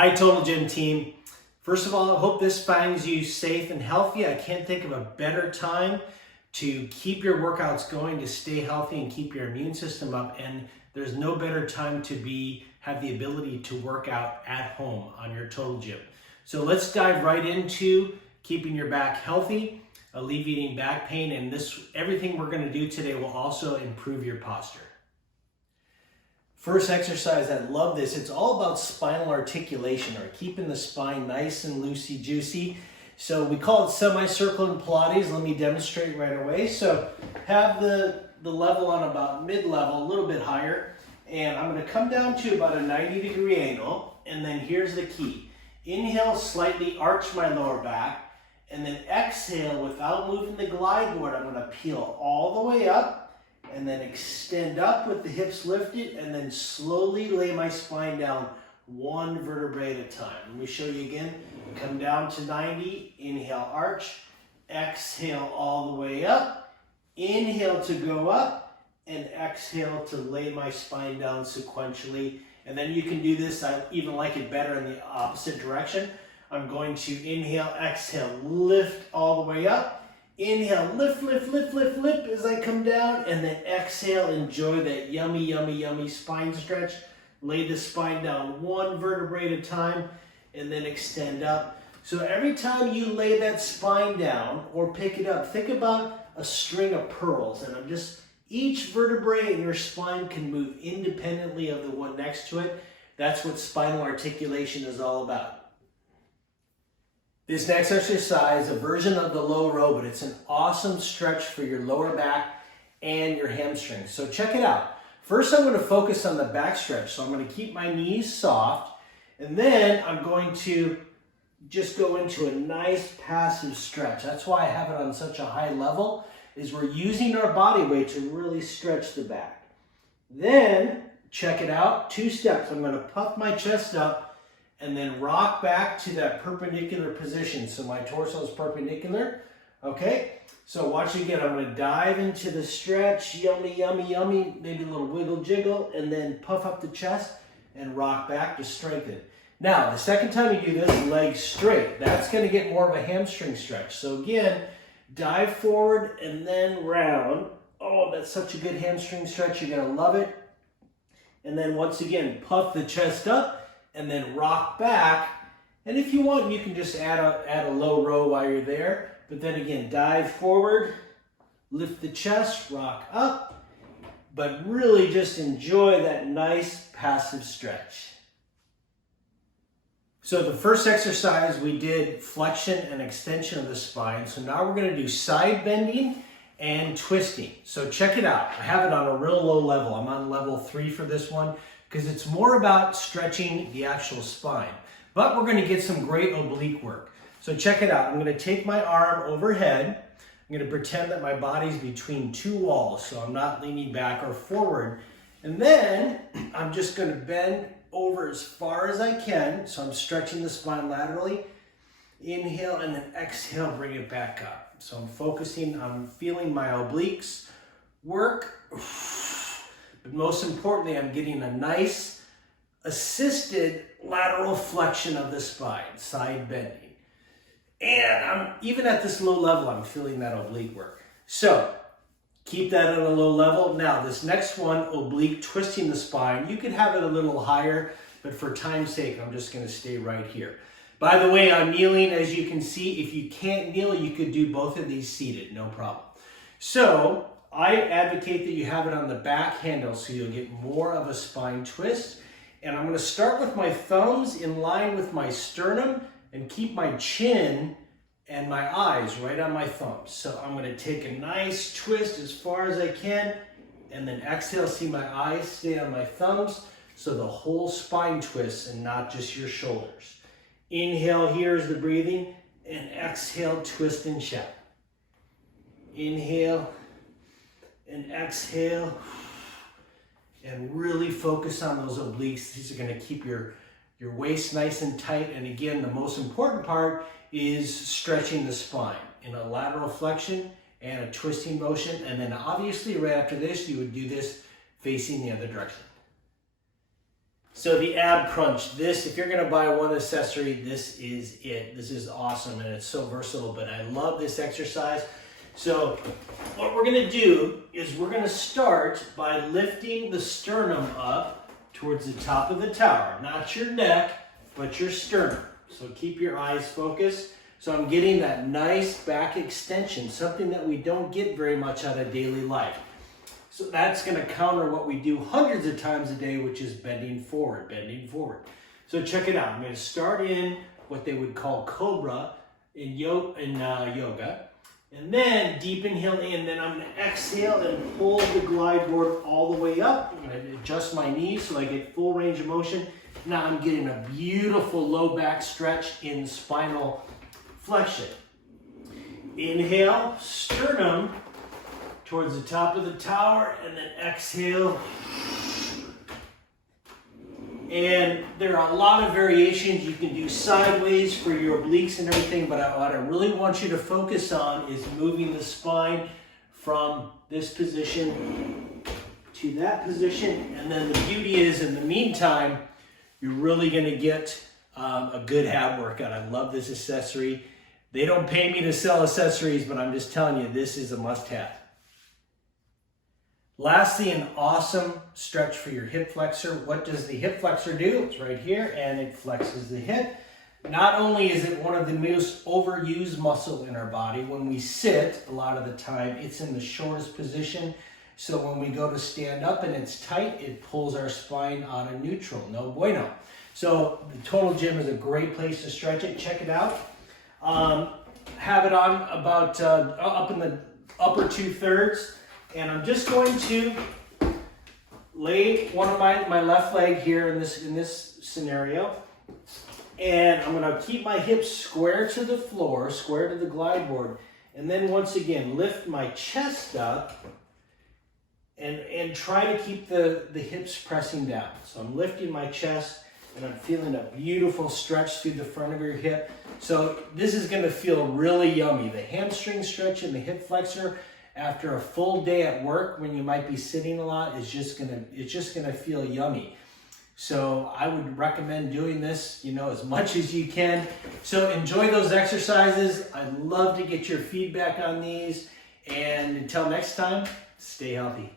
Hi, Total Gym team. First of all, I hope this finds you safe and healthy. I can't think of a better time to keep your workouts going, to stay healthy and keep your immune system up. And there's no better time to have the ability to work out at home on your Total Gym. So let's dive right into keeping your back healthy, alleviating back pain, and everything we're going to do today will also improve your posture. First exercise, I love this. It's all about spinal articulation, or keeping the spine nice and loosey-juicy. So we call it Semicircular Pilates. Let me demonstrate right away. So have the level on about mid-level, a little bit higher. And I'm going to come down to about a 90-degree angle. And then here's the key. Inhale, slightly arch my lower back. And then exhale, without moving the glide board, I'm going to peel all the way up. And then extend up with the hips lifted, and then slowly lay my spine down one vertebrae at a time. Let me show you again. Come down to 90, inhale, arch, exhale all the way up, inhale to go up, and exhale to lay my spine down sequentially. And then you can do this, I even like it better in the opposite direction. I'm going to inhale, exhale, lift all the way up. Inhale, lift, lift, lift, lift, lift as I come down, and then exhale, enjoy that yummy, yummy, yummy spine stretch. Lay the spine down one vertebrae at a time, and then extend up. So every time you lay that spine down or pick it up, think about a string of pearls, and each vertebrae in your spine can move independently of the one next to it. That's what spinal articulation is all about. This next exercise, a version of the low row, but it's an awesome stretch for your lower back and your hamstrings. So check it out. First, I'm going to focus on the back stretch. So I'm going to keep my knees soft, and then I'm going to just go into a nice passive stretch. That's why I have it on such a high level, is we're using our body weight to really stretch the back. Then, check it out, 2 steps. I'm going to puff my chest up, and then rock back to that perpendicular position. So my torso is perpendicular, okay? So watch again, I'm gonna dive into the stretch, yummy, yummy, yummy, maybe a little wiggle jiggle, and then puff up the chest and rock back to strengthen. Now, the second time you do this, legs straight. That's gonna get more of a hamstring stretch. So again, dive forward and then round. Oh, that's such a good hamstring stretch, you're gonna love it. And then once again, puff the chest up, and then rock back. And if you want, you can just add a low row while you're there. But then again, dive forward, lift the chest, rock up, but really just enjoy that nice passive stretch. So the first exercise, we did flexion and extension of the spine. So now we're gonna do side bending and twisting. So check it out. I have it on a real low level. I'm on level 3 for this one, because it's more about stretching the actual spine. But we're gonna get some great oblique work. So check it out. I'm gonna take my arm overhead. I'm gonna pretend that my body's between 2 walls, so I'm not leaning back or forward. And then I'm just gonna bend over as far as I can. So I'm stretching the spine laterally. Inhale and then exhale, bring it back up. So I'm focusing, I'm feeling my obliques work. But most importantly, I'm getting a nice assisted lateral flexion of the spine, side bending. And even at this low level, I'm feeling that oblique work. So keep that at a low level. Now this next one, oblique twisting the spine, you can have it a little higher, but for time's sake, I'm just gonna stay right here. By the way, I'm kneeling, as you can see. If you can't kneel, you could do both of these seated, no problem. So I advocate that you have it on the back handle so you'll get more of a spine twist. And I'm going to start with my thumbs in line with my sternum and keep my chin and my eyes right on my thumbs. So I'm going to take a nice twist as far as I can, and then exhale, see my eyes stay on my thumbs, so the whole spine twists and not just your shoulders. Inhale, here's the breathing, and exhale, twist and shout. Inhale and exhale, and really focus on those obliques. These are going to keep your waist nice and tight. And again, the most important part is stretching the spine in a lateral flexion and a twisting motion. And then obviously right after this, you would do this facing the other direction. So the ab crunch, this, if you're gonna buy one accessory, this is it. This is awesome and it's so versatile, but I love this exercise. So what we're gonna do is we're gonna start by lifting the sternum up towards the top of the tower. Not your neck, but your sternum. So keep your eyes focused. So I'm getting that nice back extension, something that we don't get very much out of daily life. So that's gonna counter what we do hundreds of times a day, which is bending forward, bending forward. So check it out. I'm gonna start in what they would call cobra in yoga. And then deep inhale in, then I'm gonna exhale and pull the glide board all the way up. I'm gonna adjust my knees so I get full range of motion. Now I'm getting a beautiful low back stretch in spinal flexion. Inhale, sternum towards the top of the tower, and then exhale. And there are a lot of variations. You can do sideways for your obliques and everything, but what I really want you to focus on is moving the spine from this position to that position. And then the beauty is, in the meantime, you're really gonna get a good ab workout. I love this accessory. They don't pay me to sell accessories, but I'm just telling you, this is a must-have. Lastly, an awesome stretch for your hip flexor. What does the hip flexor do? It's right here, and it flexes the hip. Not only is it one of the most overused muscles in our body, when we sit, a lot of the time, it's in the shortest position. So when we go to stand up and it's tight, it pulls our spine out of neutral. No bueno. So the Total Gym is a great place to stretch it. Check it out. Have it on about up in the upper 2/3. And I'm just going to lay one of my left leg here in this scenario. And I'm gonna keep my hips square to the floor, square to the glide board. And then once again, lift my chest up and try to keep the hips pressing down. So I'm lifting my chest and I'm feeling a beautiful stretch through the front of your hip. So this is gonna feel really yummy. The hamstring stretch and the hip flexor after a full day at work, when you might be sitting a lot, it's just gonna feel yummy. So I would recommend doing this, as much as you can. So enjoy those exercises. I'd love to get your feedback on these. And until next time, stay healthy.